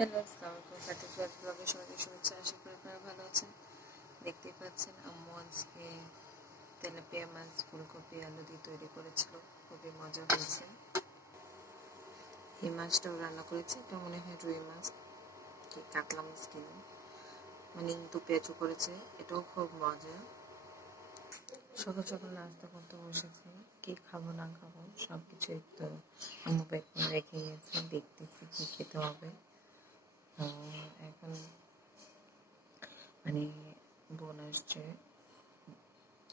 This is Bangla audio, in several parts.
হ্যালো, আসসালামু আলাইকুম। সার্টিফিকেট ব্লগে সবাইকে শুভেচ্ছা। আশা করি আপনারা ভালো আছেন। দেখতেই পাচ্ছেন আম্মু আজকে তেলাপিয়া মাছ ফুলকপি আলু দিয়ে তৈরি করেছিল, খুবই মজা হয়েছে। এই মাছটাও রান্না করেছে, এটা মনে হয় রুই মাছ কি কাতলা মাছ কিনে মানে দু পেঁচু করেছে, এটাও খুব মজা। সকাল সকাল নাস্তা করতে বসেছি, কি খাবো না খাবো সব কিছু একটু আম্মু প্যাক করে রেখে গিয়েছে, দেখতেছি কি খেতে হবে। এখন মানে বোন আসছে,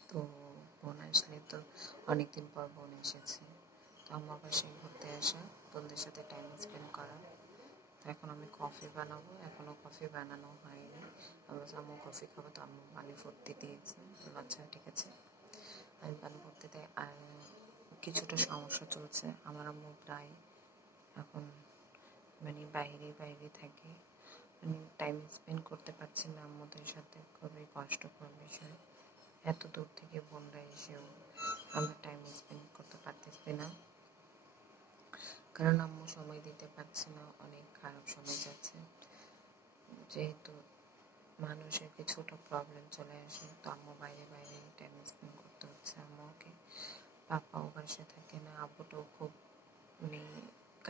তো বোন আসলে তো অনেকদিন পর বোন এসেছে, তো আমার বাসায় ঘুরতে আসা, বোনদের সাথে টাইম স্পেন্ড করা। তো এখন আমি কফি বানাবো, এখনও কফি বানানো হয়নি। আমি আম্মু কফি খাবো, তো আম্মু পানি ফুটতে দিয়েছে। আচ্ছা ঠিক আছে, আমি পানি ফুটতে দিই। আর কিছুটা সমস্যা চলছে, আমার আম্মু প্রায় এখন মানে বাইরে থাকে, মানে টাইম স্পেন্ড করতে পারছি না আম্মুদের সাথে, খুবই কষ্টকর বিষয়। এত দূর থেকে বোনরা এসেও আমরা টাইম স্পেন্ড করতে পারতেছি না, কারণ আম্মু সময় দিতে পারছে না, অনেক খারাপ সময় যাচ্ছে। যেহেতু মানুষের কিছুটা প্রবলেম চলে আসে, তো আম্মু বাইরে টাইম স্পেন্ড করতে হচ্ছে আম্মুকে। পাপাও বাসায় থাকে না, আব্বুটাও খুব মানে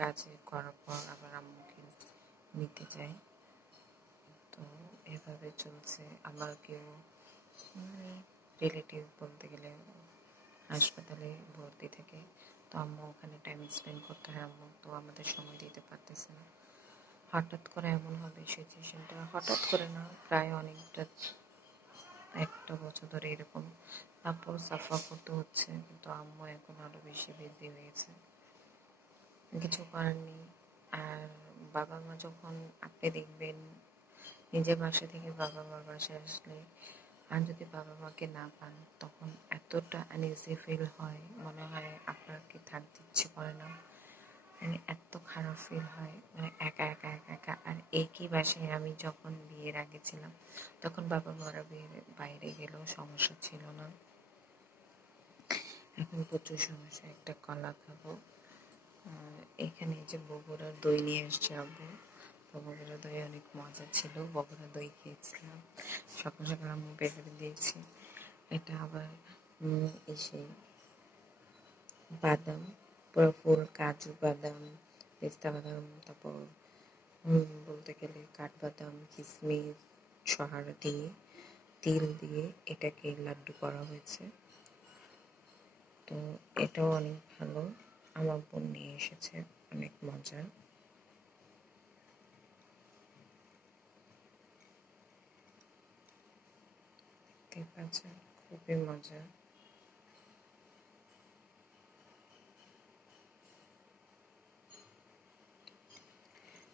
কাজে করার পর আবার আম্মুকে নিতে যায়। তো এভাবে চলছে। আমার কেউ রিলেটিভ বলতে গেলে হাসপাতালে ভর্তি থাকে, তো আম্মু ওখানে টাইম স্পেন্ড করতে হয়, আম্মু তো আমাদের সময় দিতে পারতেছে না। হঠাৎ করে এমন হবে সিচুয়েশনটা, হঠাৎ করে না, প্রায় অনেকটা একটা বছর ধরে এরকম তারপর সাফার করতে হচ্ছে, কিন্তু আম্মু এখন আরো বেশি বিজি হয়েছে, কিছু করার নেই। আর বাবা মা যখন আপনি দেখবেন নিজের বাসা থেকে বাবা মার বাসায় আসলে, আর যদি বাবা মাকে না পান তখন এতটা আনইজি ফিল হয়, মনে হয় আপনার কি থাকতে ইচ্ছে করে না, মানে এত খারাপ ফিল হয়, মানে একা একা একা একা। আর একই বাসায় আমি যখন বিয়ের আগে ছিলাম, তখন বাবা মারা বাইরে গেলেও সমস্যা ছিল না, এখন প্রচুর সমস্যা। একটা কলা খাবো, আর এখানে যে বগুড়ার দই নিয়ে এসছে আব্বু, তো বগুড়া দই অনেক মজা ছিল, বগুড়া দই খেয়েছিলাম। সকাল সকাল আমি বের করে দিয়েছি। এটা আবার এসে বাদাম, পুরো ফুল কাজু বাদাম, পেস্তা বাদাম, তারপর বলতে গেলে কাঠবাদাম, কিশমিশ, ছড়া দিয়ে তিল দিয়ে এটাকে লাড্ডু করা হয়েছে। তো এটাও অনেক ভালো, আমার বোন নিয়ে এসেছে, অনেক মজা। দেখতে পাচ্ছেন খুবই মজা।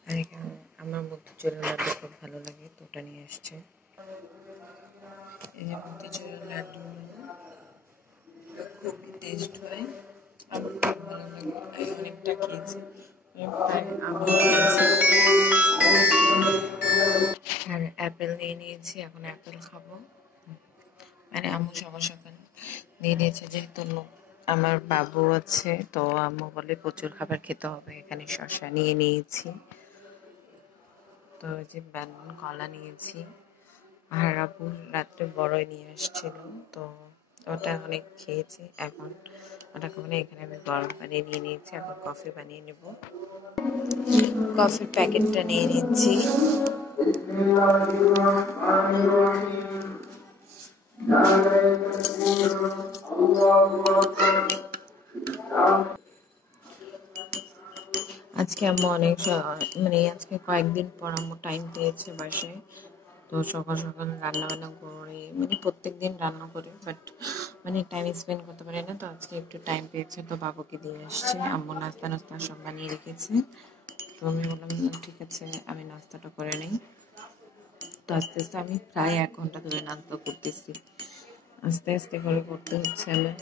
আর এখানে আমার মতিচুরের লাড্ডু খুব ভালো লাগে, তো ওটা নিয়ে আসছে। এই যে মতিচুরের লাড্ডু খুব টেস্ট হয়, আমার খুব ভালো লাগে। আমি অনেকটা খেয়েছি, প্রায় আমি খেয়েছি। আর অ্যাপেল নিয়ে নিয়েছি, এখন অ্যাপেল খাবো। মানে আম্মু সবার সকাল নিয়ে নিয়েছে, যেহেতু আমার বাবু আছে, তো আম্মু বলে প্রচুর খাবার খেতে হবে, এখানে শসা নিয়ে নিয়েছি, তো যে কলা নিয়েছি। আর আব্বু রাত্রে বড়ই নিয়ে আসছিল, তো ওটা অনেক খেয়েছি। এখন ওটাকে মানে এখানে আমি গরম পানি নিয়ে নিয়েছি, এখন কফি বানিয়ে নেব। কফির প্যাকেটটা নিয়ে নিচ্ছি। আজকে আম্মু অনেক মানে আজকে কয়েকদিন পর আম্মু টাইম পেয়েছে বাসায়, তো সকাল সকাল রান্না বান্না করে, মানে প্রত্যেক দিন রান্না করে, বাট মানে টাইম স্পেন্ড করতে পারে না, তো আজকে একটু টাইম পেয়েছে, তো বাবুকে দিয়ে আসছে। আম্মু নাস্তা সব বানিয়ে রেখেছে, তো আমি বললাম ঠিক আছে আমি নাস্তাটা করে নিই। তো আস্তে আস্তে আমি প্রায় 1 ঘন্টা ধরে নাস্তা করতেছি, আস্তে আস্তে করে করতে হচ্ছে আমার।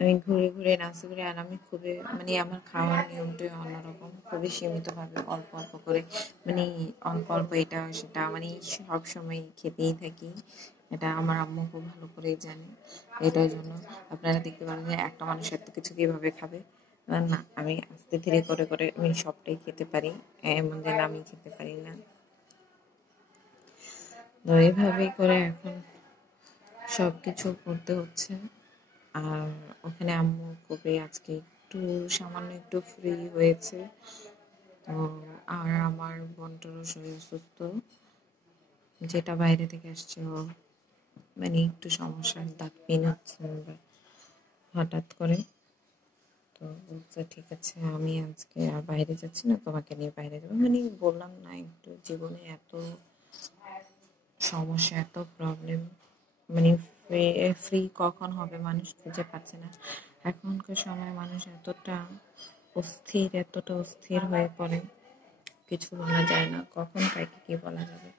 আমি ঘুরে ঘুরে নাস্তা করি, আর আমি খুবই মানে আমার খাওয়ার নিয়মটাই অন্যরকম, খুবই সীমিতভাবে অল্প অল্প করে, মানে অল্প অল্প এটা সেটা মানে সব সময় খেতেই থাকি। এটা আমার আম্মু খুব ভালো করেই জানে, এটার জন্য আপনারা দেখতে পারেন যে একটা মানুষ এত কিছু কীভাবে খাবে, না, আমি আস্তে ধীরে করে করে আমি সবটাই খেতে পারি, এমন যে না আমি খেতে পারি না। তো এইভাবেই করে এখন সবকিছু করতে হচ্ছে। আর ওখানে আম্মু খুবই আজকে একটু সামান্য একটু ফ্রি হয়েছে। তো আর আমার বোনটারও শরীর সুস্থ, যেটা বাইরে থেকে আসছে ও মানে একটু সমস্যার দাঁত পেন হচ্ছে হঠাৎ করে। তো বলছে ঠিক আছে আমি আজকে আর বাইরে যাচ্ছি না, তোমাকে নিয়ে বাইরে যাবো। মানে বললাম না, একটু জীবনে এত সমস্যা, এত প্রবলেম, মানে ফ্রি কখন হবে মানুষ খুঁজে পাচ্ছে না। এখনকার সময় মানুষ এতটা অস্থির হয়ে পড়ে, কিছু বলা যায় না, কখন কাকে কি বলা যাবে।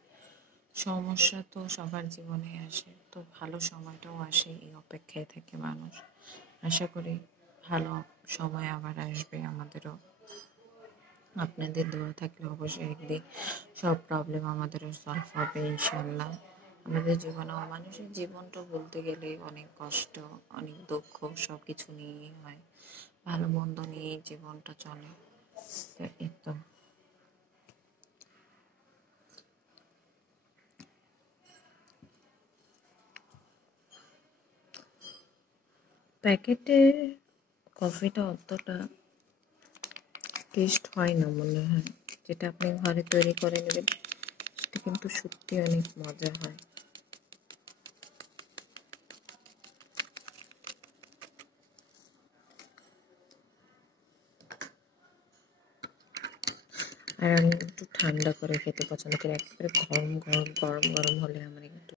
সমস্যা তো সবার জীবনে আসে, তো ভালো সময়টাও আসে, এই অপেক্ষায় থাকে মানুষ। আশা করি ভালো সময় আবার আসবে আমাদেরও। আপনাদের দোয়া থাকলে অবশ্যই একদিন সব প্রবলেম আমাদেরও সলভ হবে ইনশাল্লাহ। আমাদের জীবনেও, মানুষের জীবনটা বলতে গেলে অনেক কষ্ট, অনেক দুঃখ, সব কিছু নিয়েই হয়, ভালো মন্দ নিয়েই জীবনটা চলে। তো এই তো প্যাকেটের কফিটা অতটা টেস্ট হয় না মনে হয়, যেটা আপনি ঘরে তৈরি করে নেবেন সেটা কিন্তু সত্যি অনেক মজা হয়। আর আমি একটু ঠান্ডা করে খেতে পছন্দ করি, একেবারে গরম গরম হলে আমার একটু